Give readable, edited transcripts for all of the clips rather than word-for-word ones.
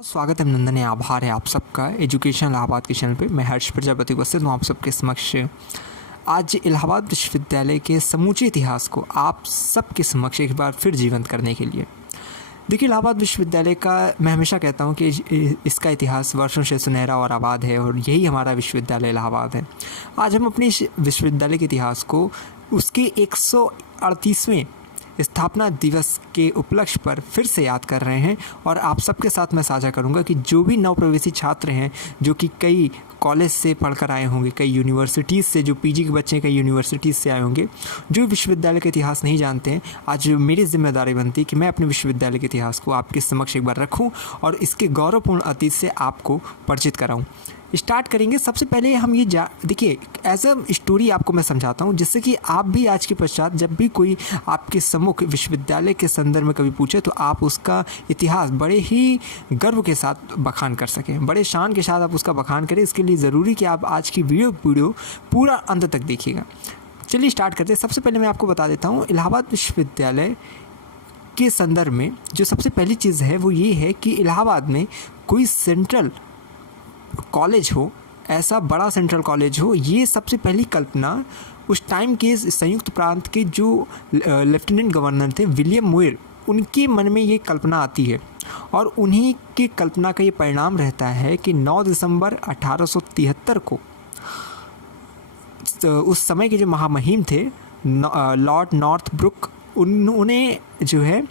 स्वागत है, अभिनंदन है, आभार है आप सबका एजुकेशन इलाहाबाद के चैनल पे। मैं हर्ष प्रजापति उपस्थित हूँ आप सबके समक्ष। आज इलाहाबाद विश्वविद्यालय के समूचे इतिहास को आप सबके समक्ष एक बार फिर जीवंत करने के लिए। देखिए, इलाहाबाद विश्वविद्यालय का मैं हमेशा कहता हूँ कि इसका इतिहास वर्षों से सुनहरा और आबाद है और यही हमारा विश्वविद्यालय इलाहाबाद है। आज हम अपने इस विश्वविद्यालय के इतिहास को उसके 138वें स्थापना दिवस के उपलक्ष्य पर फिर से याद कर रहे हैं और आप सबके साथ मैं साझा करूंगा कि जो भी नवप्रवेशी छात्र हैं जो कि कई कॉलेज से पढ़कर आए होंगे, कई यूनिवर्सिटीज़ से, जो पीजी के बच्चे कई यूनिवर्सिटीज़ से आए होंगे, जो विश्वविद्यालय का इतिहास नहीं जानते हैं, आज मेरी जिम्मेदारी बनती है कि मैं अपने विश्वविद्यालय के इतिहास को आपके समक्ष एक बार रखूं और इसके गौरवपूर्ण अतीत से आपको परिचित कराऊं। स्टार्ट करेंगे। सबसे पहले हम ये देखिए, एज अ स्टोरी आपको मैं समझाता हूँ, जिससे कि आप भी आज के पश्चात जब भी कोई आपके सम्मुख विश्वविद्यालय के संदर्भ में कभी पूछे तो आप उसका इतिहास बड़े ही गर्व के साथ बखान कर सकें, बड़े शान के साथ आप उसका बखान करें। इसके लिए ज़रूरी कि आप आज की वीडियो पूरा अंत तक देखिएगा। चलिए स्टार्ट करते हैं। सबसे पहले मैं आपको बता देता हूँ, इलाहाबाद विश्वविद्यालय के संदर्भ में जो सबसे पहली चीज़ है वो ये है कि इलाहाबाद में कोई सेंट्रल कॉलेज हो, ऐसा बड़ा सेंट्रल कॉलेज हो, ये सबसे पहली कल्पना उस टाइम के संयुक्त प्रांत के जो लेफ्टिनेंट गवर्नर थे विलियम मुइर, उनके मन में ये कल्पना आती है और उन्हीं की कल्पना का ये परिणाम रहता है कि 9 दिसंबर 1873 को उस समय के जो महामहिम थे लॉर्ड नॉर्थब्रुक, उन्होंने जो है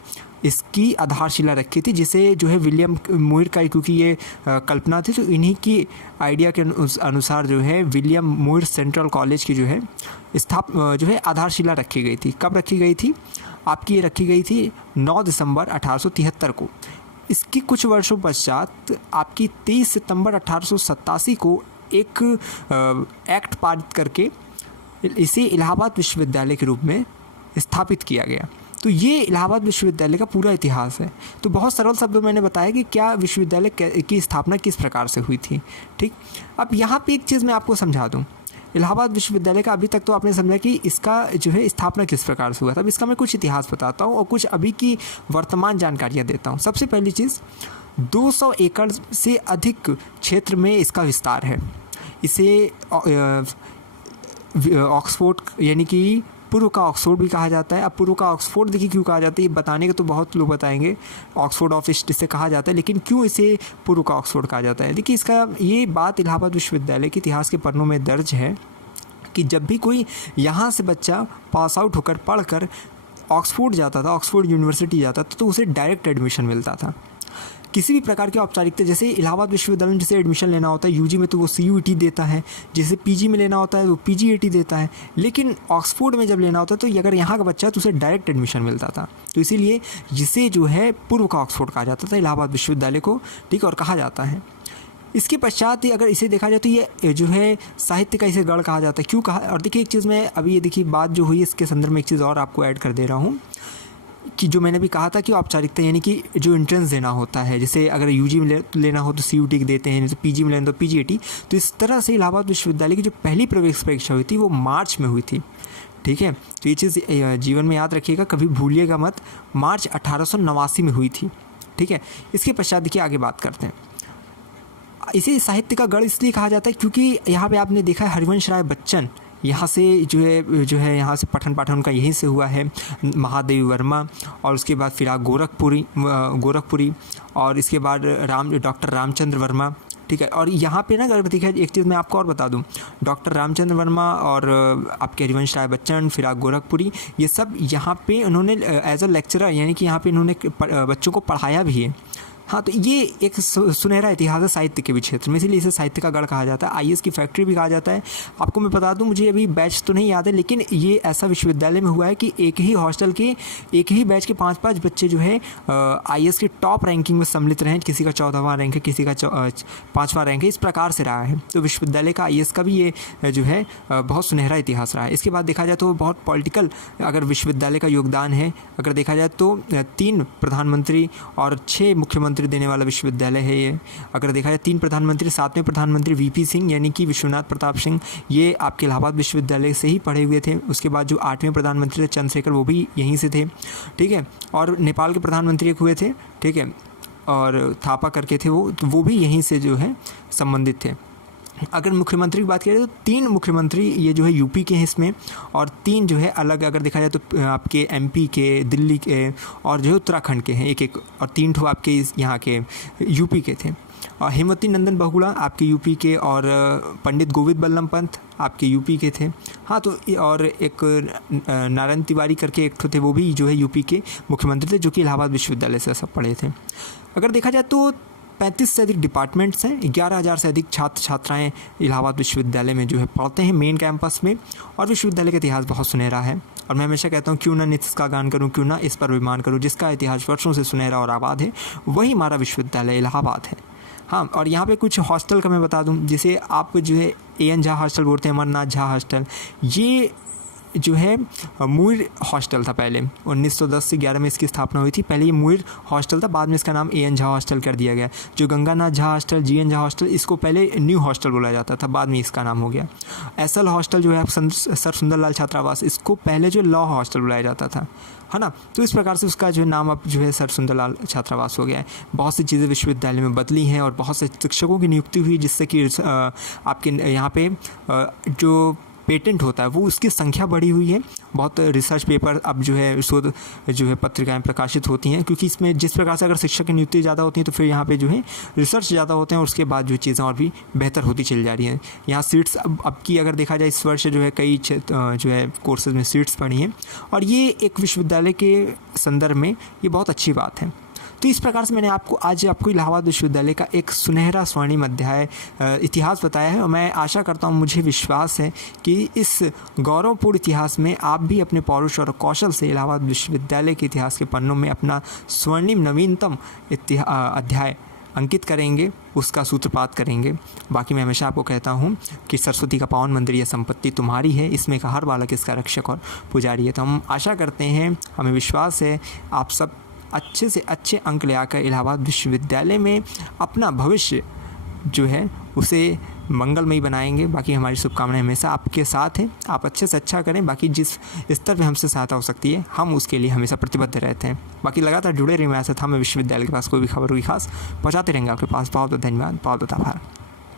इसकी आधारशिला रखी थी, जिसे जो है विलियम मुइर का, क्योंकि ये कल्पना थी तो इन्हीं की आइडिया के अनुसार जो है विलियम मुइर सेंट्रल कॉलेज की जो है जो है आधारशिला रखी गई थी। कब रखी गई थी? आपकी ये रखी गई थी 9 दिसंबर 1873 को। इसकी कुछ वर्षों पश्चात आपकी 23 सितंबर 1887 को एक एक्ट पारित करके इसे इलाहाबाद विश्वविद्यालय के रूप में स्थापित किया गया। तो ये इलाहाबाद विश्वविद्यालय का पूरा इतिहास है। तो बहुत सरल शब्दों में मैंने बताया कि क्या विश्वविद्यालय की स्थापना किस प्रकार से हुई थी। ठीक, अब यहाँ पे एक चीज़ मैं आपको समझा दूँ। इलाहाबाद विश्वविद्यालय का अभी तक तो आपने समझा कि इसका जो है स्थापना किस प्रकार से हुआ था। अब इसका मैं कुछ इतिहास बताता हूँ और कुछ अभी की वर्तमान जानकारियाँ देता हूँ। सबसे पहली चीज़, 200 एकड़ से अधिक क्षेत्र में इसका विस्तार है। इसे ऑक्सफोर्ड यानी कि पूर्व का ऑक्सफोर्ड भी कहा जाता है। अब पूर्व का ऑक्सफोर्ड देखिए क्यों कहा जाता है, ये बताने के तो बहुत लोग बताएंगे। ऑक्सफोर्ड ऑफ ईस्ट इसे कहा जाता है, लेकिन क्यों इसे पूर्व का ऑक्सफोर्ड कहा जाता है? देखिए, इसका ये बात इलाहाबाद विश्वविद्यालय के इतिहास के पन्नों में दर्ज है कि जब भी कोई यहाँ से बच्चा पास आउट होकर पढ़कर ऑक्सफोर्ड जाता था, ऑक्सफोर्ड यूनिवर्सिटी जाता था, तो उसे डायरेक्ट एडमिशन मिलता था। किसी भी प्रकार की औपचारिकता, जैसे इलाहाबाद विश्वविद्यालय में जैसे एडमिशन लेना होता है यूजी में तो वो CUET देता है, जैसे पीजी में लेना होता है वो PGAT देता है, लेकिन ऑक्सफोर्ड में जब लेना होता है तो अगर यहाँ का बच्चा है तो उसे डायरेक्ट एडमिशन मिलता था। तो इसीलिए जिसे जो है पूर्व का ऑक्सफोर्ड कहा जाता था इलाहाबाद विश्वविद्यालय को, ठीक, और कहा जाता है। इसके पश्चात अगर इसे देखा जाए तो ये जो है साहित्य का इसे गढ़ कहा जाता है। क्यों कहा? और देखिए एक चीज़ मैं अभी ये देखिए बात जो हुई इसके संदर्भ में एक चीज़ और आपको ऐड कर दे रहा हूँ कि जो मैंने भी कहा था कि औपचारिकता यानी कि जो एंट्रेंस देना होता है, जैसे अगर यूजी में लेना हो तो CUET देते हैं, जैसे पीजी में लेना तो PGAT। तो इस तरह से इलाहाबाद विश्वविद्यालय की जो पहली प्रवेश परीक्षा हुई थी वो मार्च में हुई थी। ठीक है, तो ये चीज़ जीवन में याद रखिएगा, कभी भूलिएगा मत। मार्च 1889 में हुई थी। ठीक है, इसके पश्चात देखिए आगे बात करते हैं। इसे साहित्य का गढ़ इसलिए कहा जाता है क्योंकि यहाँ पर आपने देखा है हरिवंश राय बच्चन यहाँ से जो है यहाँ से पठन पाठन उनका यहीं से हुआ है, महादेवी वर्मा, और उसके बाद फिर गोरखपुरी और इसके बाद डॉक्टर रामचंद्र वर्मा। ठीक है, और यहाँ पे ना अगर देखा एक चीज़ मैं आपको और बता दूँ, डॉक्टर रामचंद्र वर्मा और आपके हरिवंश राय बच्चन, फिराक गोरखपुरी, ये सब यहाँ पे उन्होंने एज अ लेक्चरर यानी कि यहाँ पे इन्होंने बच्चों को पढ़ाया भी है। हाँ, तो ये एक सुनहरा इतिहास है साहित्य के भी क्षेत्र में, इसीलिए इसे साहित्य का गढ़ कहा जाता है। IAS की फैक्ट्री भी कहा जाता है। आपको मैं बता दूं, मुझे अभी बैच तो नहीं याद है, लेकिन ये ऐसा विश्वविद्यालय में हुआ है कि एक ही हॉस्टल के एक ही बैच के 5-5 बच्चे जो है IAS के टॉप रैंकिंग में सम्मिलित रहे हैं। किसी का 14वां रैंक है, किसी का 5वां रैंक है, इस प्रकार से रहा है। तो विश्वविद्यालय का IAS का भी ये जो है बहुत सुनहरा इतिहास रहा है। इसके बाद देखा जाए तो बहुत पॉलिटिकल अगर विश्वविद्यालय का योगदान है, अगर देखा जाए तो 3 प्रधानमंत्री और 6 मुख्यमंत्री देने वाला विश्वविद्यालय है ये। अगर देखा जाए 3 प्रधानमंत्री, 7वें प्रधानमंत्री VP सिंह यानी कि विश्वनाथ प्रताप सिंह, ये आपके इलाहाबाद विश्वविद्यालय से ही पढ़े हुए थे। उसके बाद जो 8वें प्रधानमंत्री थे चंद्रशेखर, वो भी यहीं से थे। ठीक है, और नेपाल के प्रधानमंत्री एक हुए थे। ठीक है, और थापा करके थे वो, तो वो भी यहीं से जो है संबंधित थे। अगर मुख्यमंत्री की बात करें तो 3 मुख्यमंत्री ये जो है यूपी के हैं इसमें, और 3 जो है अलग अगर देखा जाए तो आपके एमपी के, दिल्ली के और जो है उत्तराखंड के हैं एक, और 3 ठो आपके यहाँ के यूपी के थे। और हेमवती नंदन बहुगुणा आपके यूपी के, और पंडित गोविंद बल्लभ पंत आपके यूपी के थे। हाँ, तो और एक नारायण तिवारी करके एक ठो थे, वो भी जो है यूपी के मुख्यमंत्री थे, जो कि इलाहाबाद विश्वविद्यालय से सब पढ़े थे। अगर देखा जाए तो 35 से अधिक डिपार्टमेंट्स हैं, 11,000 से अधिक छात्र छात्राएँ इलाहाबाद विश्वविद्यालय में जो है पढ़ते हैं मेन कैंपस में। और विश्वविद्यालय का इतिहास बहुत सुनहरा है, और मैं हमेशा कहता हूँ क्यों ना नित्य इसका गान करूँ, क्यों ना इस पर अभिमान करूँ, जिसका इतिहास वर्षों से सुनहरा और आबाद है, वही हमारा विश्वविद्यालय इलाहाबाद है। हाँ, और यहाँ पे कुछ हॉस्टल का मैं बता दूँ, जिसे आप जो है AN झा हॉस्टल बोलते हैं, अमरनाथ झा हॉस्टल। ये जो है मुइर हॉस्टल था पहले, 1910 से 11 में इसकी स्थापना हुई थी। पहले ये मुइर हॉस्टल था, बाद में इसका नाम AN झा हॉस्टल कर दिया गया। जो Ganganath Jha hostel, GN Jha hostel, इसको पहले न्यू हॉस्टल बोला जाता था, बाद में इसका नाम हो गया। SL हॉस्टल जो है सर सुंदरलाल छात्रावास, इसको पहले जो लॉ हॉस्टल बुलाया जाता था, है ना। तो इस प्रकार से उसका जो है नाम अब जो है सर सुंदरलाल छात्रावास हो गया है। बहुत सी चीज़ें विश्वविद्यालय में बदली हैं, और बहुत से शिक्षकों की नियुक्ति हुई, जिससे कि आपके यहाँ पे जो पेटेंट होता है वो उसकी संख्या बढ़ी हुई है। बहुत रिसर्च पेपर अब जो है शोध जो है पत्रिकाएं प्रकाशित होती हैं, क्योंकि इसमें जिस प्रकार से अगर शिक्षक की नियुक्ति ज़्यादा होती है तो फिर यहाँ पे जो है रिसर्च ज़्यादा होते हैं, और उसके बाद जो चीज़ें और भी बेहतर होती चली जा रही हैं। यहाँ सीट्स अब की अगर देखा जाए इस वर्ष जो है कई जो है कोर्सेज में सीट्स बढ़ी हैं, और ये एक विश्वविद्यालय के संदर्भ में ये बहुत अच्छी बात है। तो इस प्रकार से मैंने आपको इलाहाबाद विश्वविद्यालय का एक सुनहरा स्वर्णिम अध्याय इतिहास बताया है, और मैं आशा करता हूँ, मुझे विश्वास है कि इस गौरवपूर्ण इतिहास में आप भी अपने पौरुष और कौशल से इलाहाबाद विश्वविद्यालय के इतिहास के पन्नों में अपना स्वर्णिम नवीनतम अध्याय अंकित करेंगे, उसका सूत्रपात करेंगे। बाकी मैं हमेशा आपको कहता हूँ कि सरस्वती का पावन मंदिर, यह संपत्ति तुम्हारी है, इसमें का हर बालक इसका रक्षक और पुजारी है। तो हम आशा करते हैं, हमें विश्वास है, आप सब अच्छे से अच्छे अंक ले आकर इलाहाबाद विश्वविद्यालय में अपना भविष्य जो है उसे मंगलमयी बनाएंगे। बाकी हमारी शुभकामनाएं हमेशा आपके साथ हैं, आप अच्छे से अच्छा करें। बाकी जिस स्तर पे हमसे सहायता हो सकती है, हम उसके लिए हमेशा प्रतिबद्ध रहते हैं। बाकी लगातार जुड़े रहिए मेरे साथ। हमें विश्वविद्यालय के पास कोई भी खबर हुई खास पहुँचाते रहेंगे आपके पास। बहुत बहुत धन्यवाद, बहुत बहुत आभार।